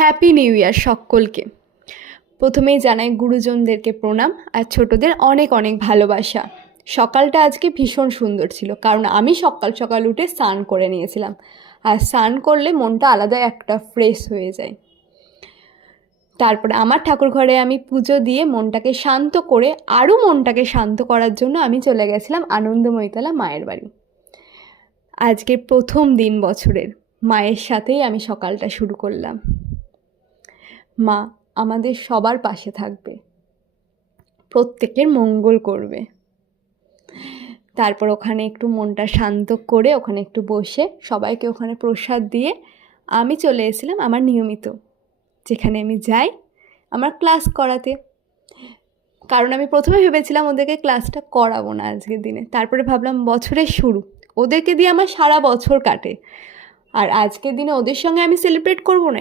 Happy new year সকলকে। প্রথমেই জানাই গুরুজনদেরকে প্রণাম আর ছোটদের অনেক অনেক ভালোবাসা। সকালটা আজকে ভীষণ সুন্দর ছিল, কারণ আমি সকাল সকাল উঠে স্নান করে নিয়েছিলাম। আর স্নান করলে মনটা আলাদা একটা ফ্রেশ হয়ে যায়। তারপরে আমার ঠাকুর ঘরে আমি পুজো দিয়ে মনটাকে শান্ত করে, আরও মনটাকে শান্ত করার জন্য আমি চলে গেছিলাম আনন্দময়ীতলা মায়ের বাড়ি। আজকে প্রথম দিন বছরের, মায়ের সাথেই আমি সকালটা শুরু করলাম। মা আমাদের সবার পাশে থাকবে, প্রত্যেকের মঙ্গল করবে। তারপর ওখানে একটু মনটা শান্ত করে ওখানে একটু বসে সবাইকে ওখানে প্রসাদ দিয়ে আমি চলে এসেছিলাম আমার নিয়মিত যেখানে আমি যাই আমার ক্লাস করাতে। কারণ আমি প্রথমে ভেবেছিলাম ওদেরকে ক্লাসটা করাবো না আজকের দিনে, তারপরে ভাবলাম বছরের শুরু, ওদেরকে দিয়ে আমার সারা বছর কাটে, আর আজকের দিনে ওদের সঙ্গে আমি সেলিব্রেট করবো না,